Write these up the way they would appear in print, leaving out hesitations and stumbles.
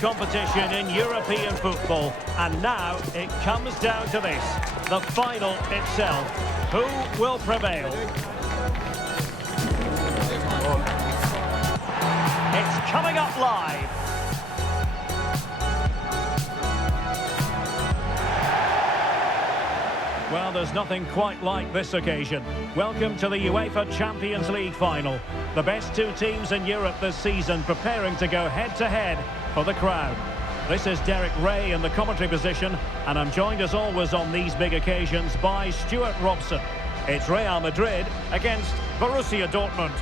competition in European football. And now it comes down to this, the final itself. Who will prevail? It's coming up live. Well, there's nothing quite like this occasion. Welcome to the UEFA Champions League final. The best two teams in Europe this season preparing to go head-to-head for the crown. This is Derek Ray in the commentary position, and I'm joined as always on these big occasions by Stuart Robson. It's Real Madrid against Borussia Dortmund.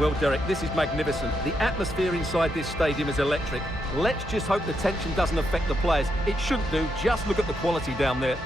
Well, Derek, this is magnificent. The atmosphere inside this stadium is electric. Let's just hope the tension doesn't affect the players. It shouldn't do. Just look at the quality down there.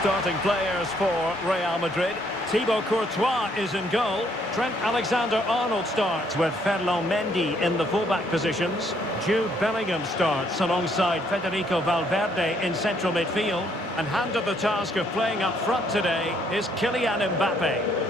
Starting players for Real Madrid. Thibaut Courtois is in goal. Trent Alexander-Arnold starts with Ferland Mendy in the fullback positions. Jude Bellingham starts alongside Federico Valverde in central midfield. And handed the task of playing up front today is Kylian Mbappe.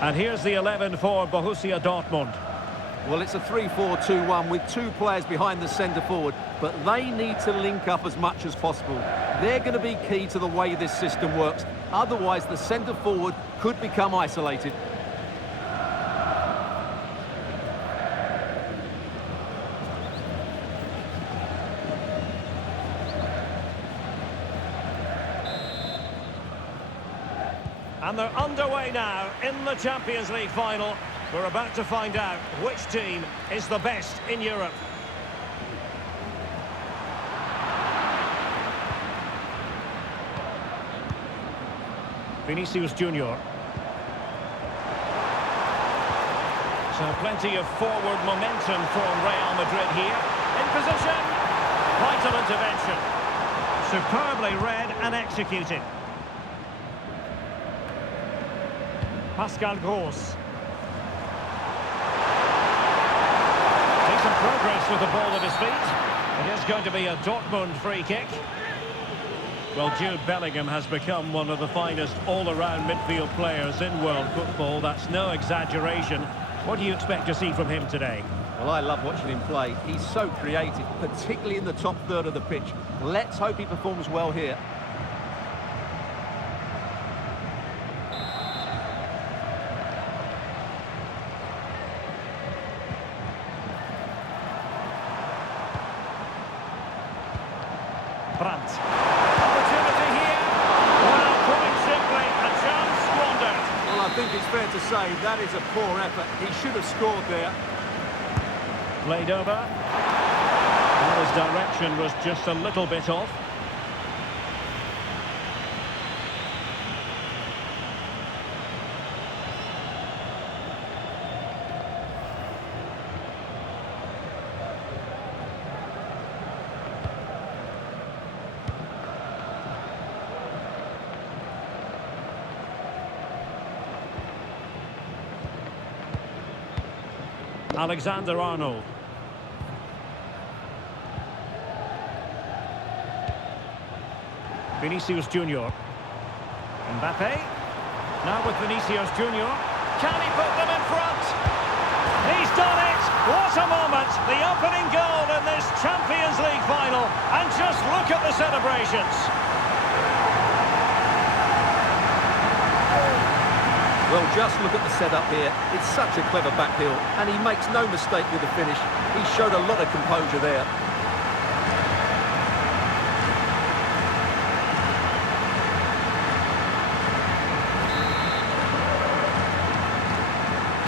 And here's the 11 for Borussia Dortmund. Well, it's a 3-4-2-1 with two players behind the centre forward, but they need to link up as much as possible. They're going to be key to the way this system works. Otherwise, the centre forward could become isolated. And they're underway now in the Champions League final. We're about to find out which team is the best in Europe. Vinicius Junior. So plenty of forward momentum for Real Madrid here. In position. Vital intervention. Superbly read and executed. Pascal Gross. Decent progress with the ball at his feet. It is going to be a Dortmund free kick. Well, Jude Bellingham has become one of the finest all-around midfield players in world football. That's no exaggeration. What do you expect to see from him today? Well, I love watching him play. He's so creative, particularly in the top third of the pitch. Let's hope he performs well here. Brandt. Opportunity here. Well, quite simply, a chance squandered. Well, I think it's fair to say that is a poor effort. He should have scored there. Played over. Well, his direction was just a little bit off. Alexander-Arnold. Vinicius Junior. Mbappe. Now with Vinicius Junior. Can he put them in front? He's done it! What a moment! The opening goal in this Champions League final. And just look at the celebrations. Well, just look at the setup here. It's such a clever backheel, and he makes no mistake with the finish. He showed a lot of composure there.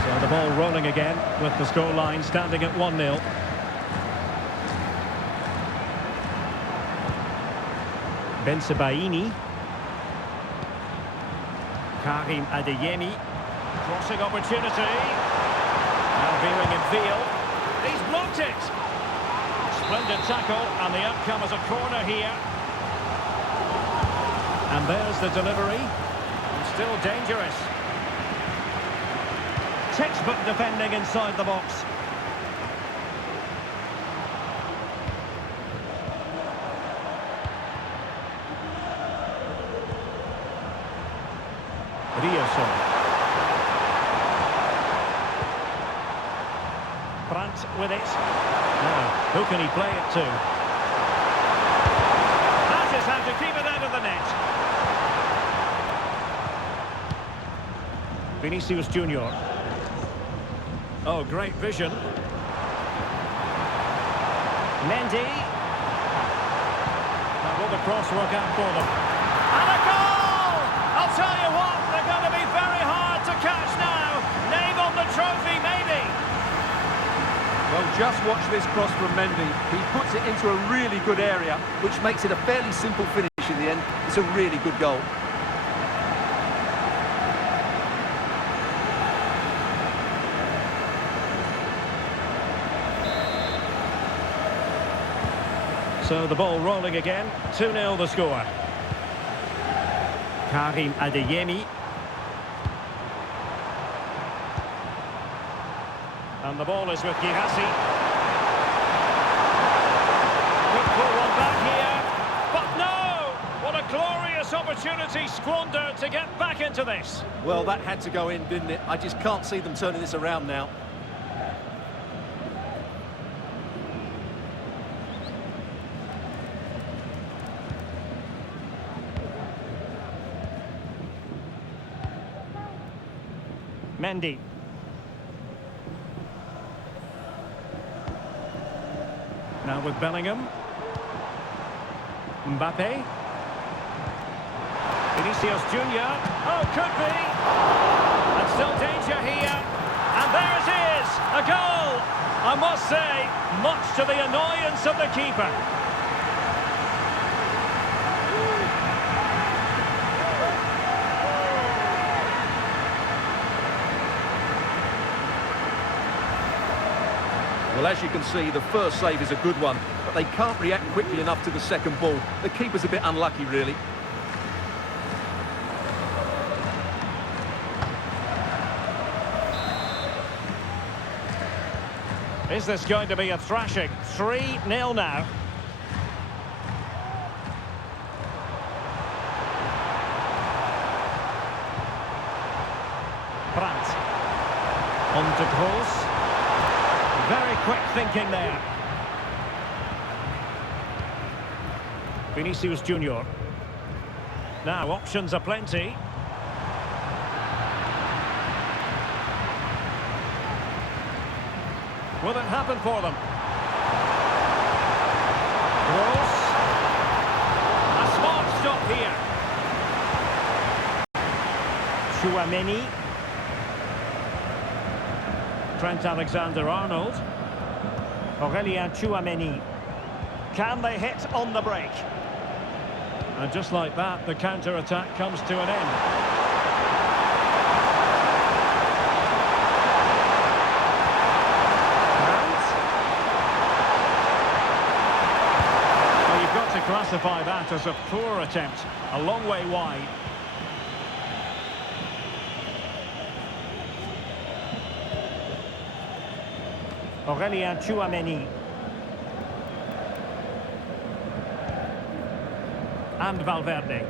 So the ball rolling again with the scoreline standing at 1-0. Bensebaini. Karim Adeyemi. Crossing opportunity. Now veering in field. He's blocked it. Splendid tackle, and the outcome is a corner here. And there's the delivery. Still dangerous. Textbook defending inside the box. Brandt with it. Now, who can he play it to? That is how to keep it out of the net. Vinicius Junior. Oh, great vision. Mendy. Now will the cross work out for them? And a goal! I'll tell you what, they're going to be very hard to catch now. Name on the trophy, maybe. Well, just watch this cross from Mendy. He puts it into a really good area, which makes it a fairly simple finish in the end. It's a really good goal. So the ball rolling again. 2-0 the score. Karim Adeyemi. And the ball is with Girassi. Could pull one back here. But no! What a glorious opportunity squandered to get back into this. Well, that had to go in, didn't it? I just can't see them turning this around now. Mendy. Now with Bellingham. Mbappe. Vinicius Junior. Oh, could be. And still danger here. And there it is. A goal. I must say, much to the annoyance of the keeper. Well, as you can see, the first save is a good one, but they can't react quickly enough to the second ball. The keeper's a bit unlucky, really. Is this going to be a thrashing? 3-0 now. Brandt. On to Kroos. Very quick thinking there. Vinicius Junior. Now, options are plenty. Will it happen for them? Kroos. A smart stop here. Tchouaméni. Trent Alexander-Arnold. Aurélien Tchouaméni. Can they hit on the break? And just like that, the counter-attack comes to an end. Well, you've got to classify that as a poor attempt. A long way wide. Aurélien Tchouaméni. And Valverde.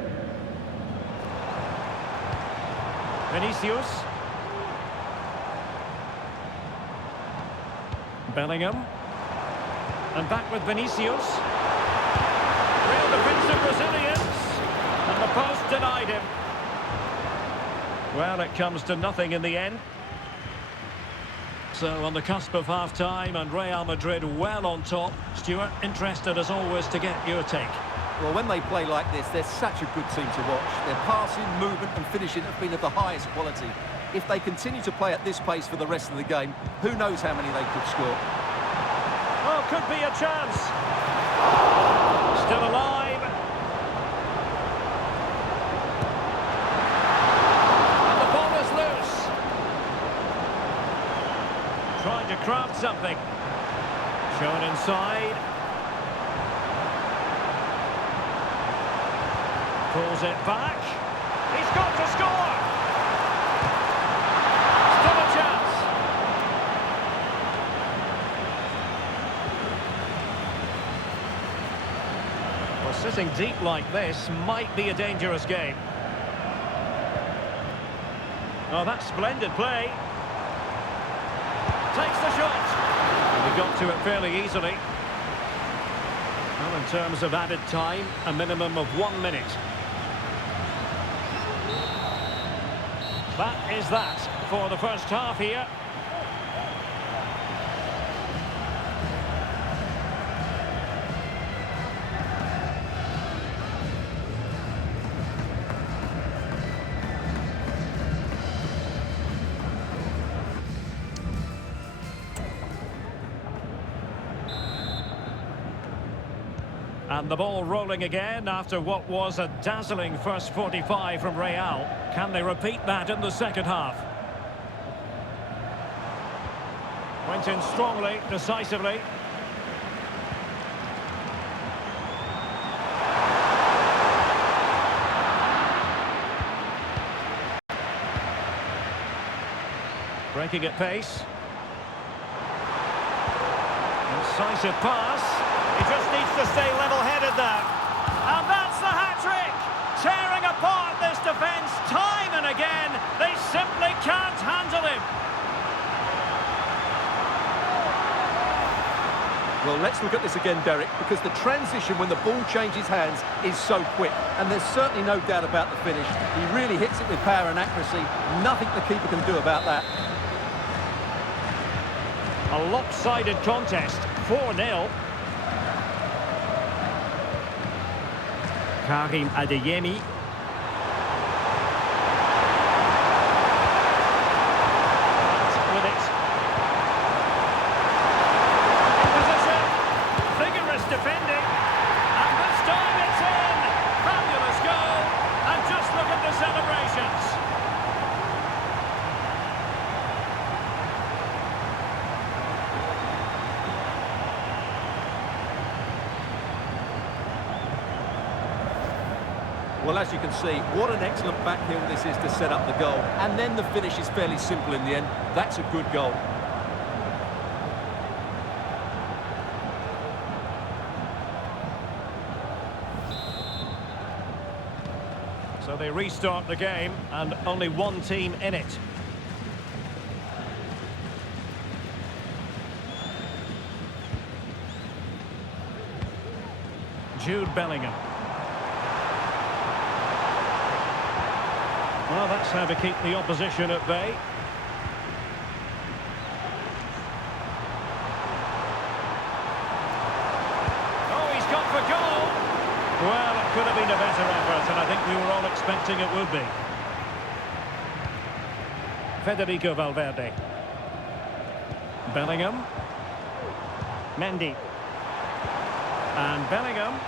Vinicius. Bellingham. And back with Vinicius. Real defensive resilience. And the post denied him. Well, it comes to nothing in the end. So on the cusp of half-time and Real Madrid well on top. Stuart, interested as always to get your take. Well, when they play like this, they're such a good team to watch. Their passing, movement and finishing have been of the highest quality. If they continue to play at this pace for the rest of the game, who knows how many they could score. Oh, could be a chance. Still alive. And the ball is loose. Trying to craft something. Shown inside. Pulls it back. He's got to score. Still a chance. Well, sitting deep like this might be a dangerous game. Oh, that's splendid play. Takes the shot. And he got to it fairly easily. Well, in terms of added time, a minimum of 1 minute. That is that for the first half here. And the ball rolling again after what was a dazzling first 45 from Real. Can they repeat that in the second half? Went in strongly, decisively. Breaking at pace. Incisive pass. He just needs to stay level-headed now. And that's the hat-trick! Tearing apart this defence time and again. They simply can't handle him. Well, let's look at this again, Derek, because the transition when the ball changes hands is so quick. And there's certainly no doubt about the finish. He really hits it with power and accuracy. Nothing the keeper can do about that. A lopsided contest, 4-0. Karim Adeyemi. With it. In position. Vigorous defending. And this time it's in. Fabulous goal. And just look at the celebrations. Well, as you can see, what an excellent backheel this is to set up the goal. And then the finish is fairly simple in the end. That's a good goal. So they restart the game, and only one team in it. Jude Bellingham. Well, that's how to keep the opposition at bay. Oh, he's gone for goal. Well, it could have been a better effort, and I think we were all expecting it would be. Federico Valverde. Bellingham. Mendy. And Bellingham.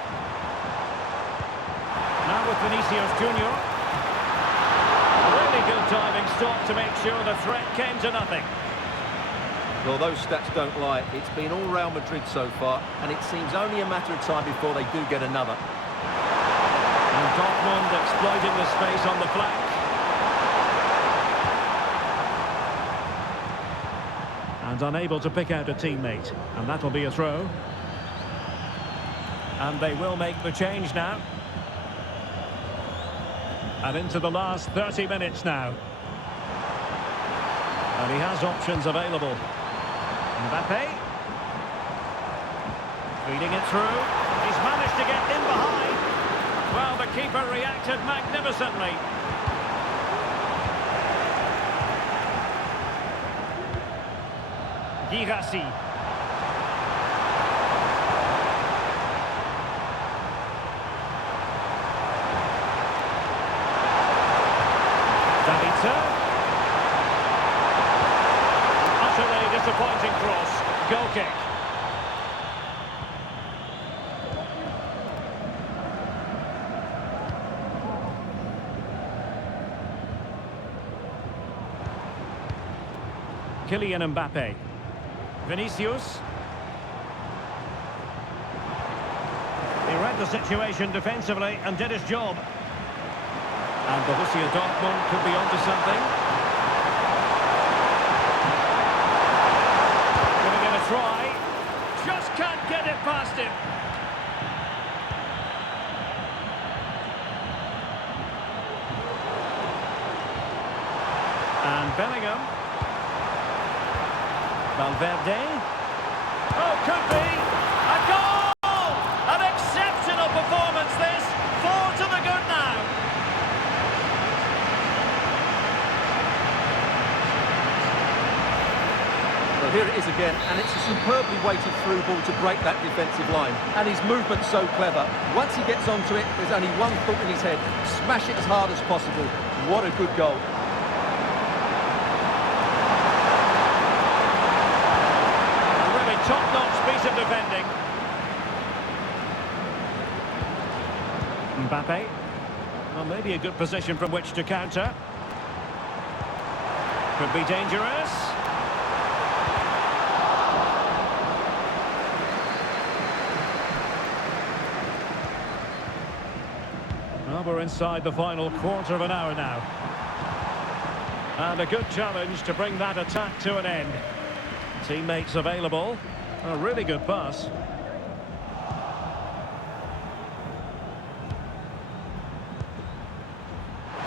Now with Vinicius Junior. Really good diving stop to make sure the threat came to nothing. Well, those stats don't lie. It's been all Real Madrid so far, and it seems only a matter of time before they do get another. And Dortmund exploiting the space on the flank. And unable to pick out a teammate. And that'll be a throw. And they will make the change now. And into the last 30 minutes now. And he has options available. Gampe. Feeding it through. He's managed to get in behind. Well, the keeper reacted magnificently. Girassi. Utterly disappointing cross. Goal kick. Kylian Mbappe. Vinicius. He read the situation defensively and did his job. And Borussia Dortmund could be onto something. Giving it a try. Just can't get it past him. And Bellingham. Valverde. Oh, could be. A goal! An exceptional performance this. 4 to the good now. Well, here it is again, and it's a superbly weighted through ball to break that defensive line. And his movement's so clever. Once he gets onto it, there's only one thought in his head. Smash it as hard as possible. What a good goal. Top-notch piece of defending. Mbappe. Well, maybe a good position from which to counter. Could be dangerous. Well, we're inside the final quarter of an hour now. And a good challenge to bring that attack to an end. Teammates available. A really good pass.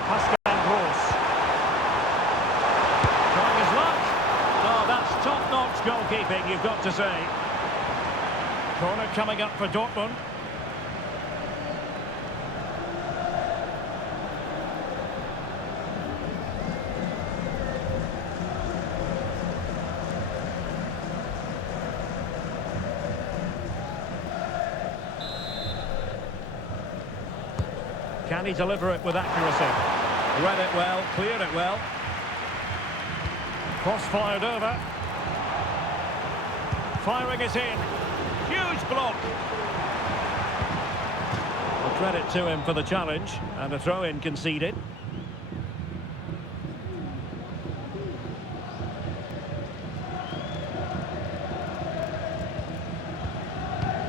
Pascal Gross. Trying his luck. Oh, that's top-notch goalkeeping, you've got to say. Corner coming up for Dortmund. Can he deliver it with accuracy? Read it well, cleared it well. Cross fired over. Firing it in. Huge block. Well, credit to him for the challenge. And a throw-in conceded.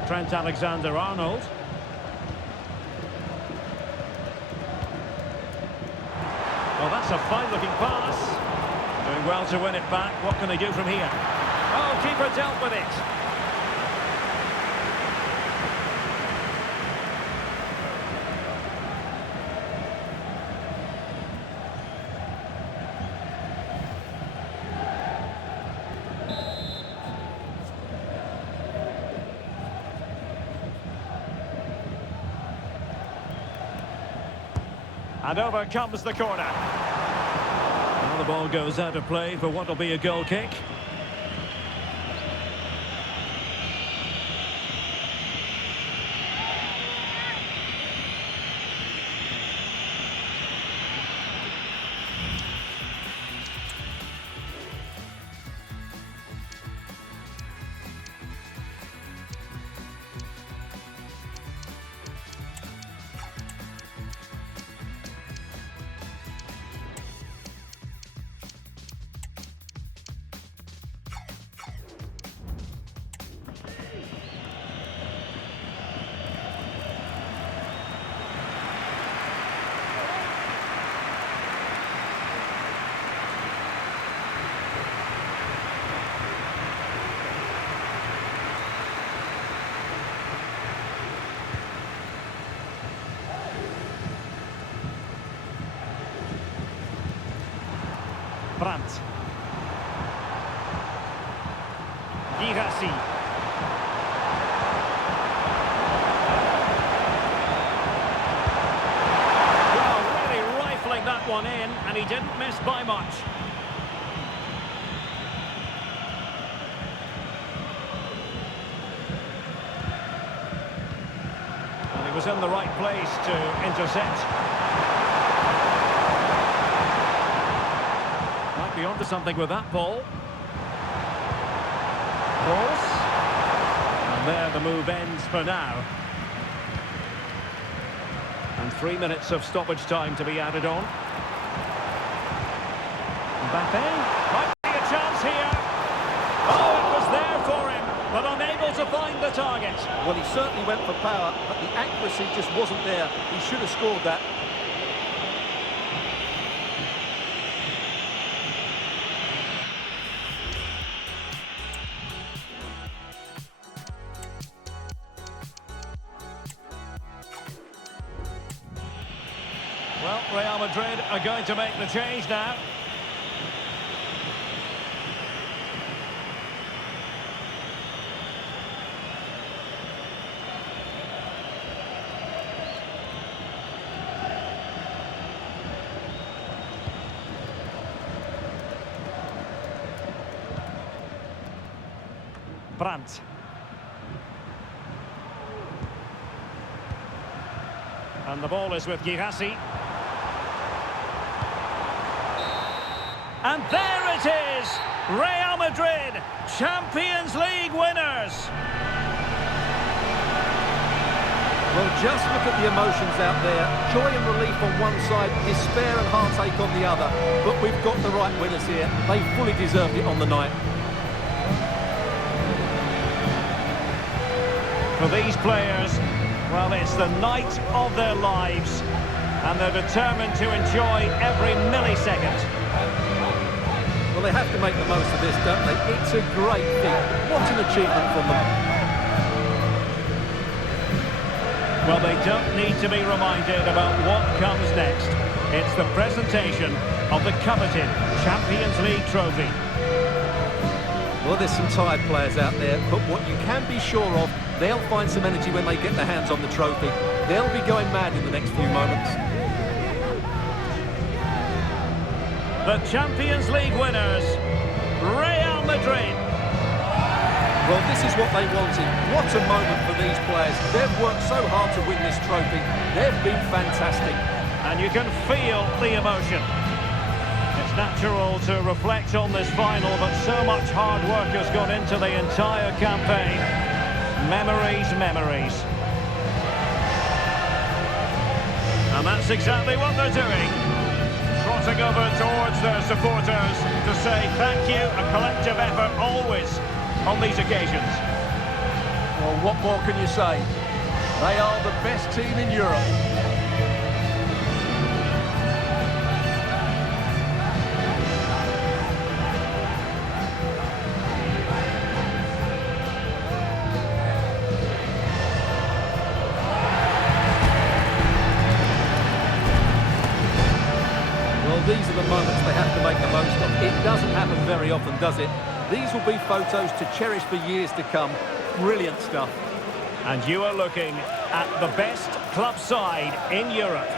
Trent Alexander-Arnold. Oh, that's a fine-looking pass. Doing well to win it back. What can they do from here? Oh, keeper dealt with it. And over comes the corner. Well, the ball goes out of play for what will be a goal kick. Brandt. Girassi. and he didn't miss by much. And he was in the right place to intercept. Might be onto something with that ball. Cross. And there the move ends for now. And 3 minutes of stoppage time to be added on. Gampe. Might be a chance here. Oh, it was there for him, but unable to find the target. Well, he certainly went for power, but the accuracy just wasn't there. He should have scored that. Well, Real Madrid are going to make the change now. Brandt. And the ball is with Girassi. And there it is! Real Madrid, Champions League winners! Well, just look at the emotions out there. Joy and relief on one side, despair and heartache on the other. But we've got the right winners here. They fully deserved it on the night. For these players, well, it's the night of their lives. And they're determined to enjoy every millisecond. Well, they have to make the most of this, don't they? It's a great feat. What an achievement from them. Well, they don't need to be reminded about what comes next. It's the presentation of the coveted Champions League trophy. Well, there's some tired players out there, but what you can be sure of, they'll find some energy when they get their hands on the trophy. They'll be going mad in the next few moments. The Champions League winners, Real Madrid. Well, this is what they wanted. What a moment for these players. They've worked so hard to win this trophy. They've been fantastic. And you can feel the emotion. It's natural to reflect on this final, but so much hard work has gone into the entire campaign. Memories, memories. And that's exactly what they're doing. Trotting over towards their supporters to say thank you, a collective effort always on these occasions. Well, what more can you say? They are the best team in Europe. These are the moments they have to make the most of. It doesn't happen very often, does it? These will be photos to cherish for years to come. Brilliant stuff. And you are looking at the best club side in Europe.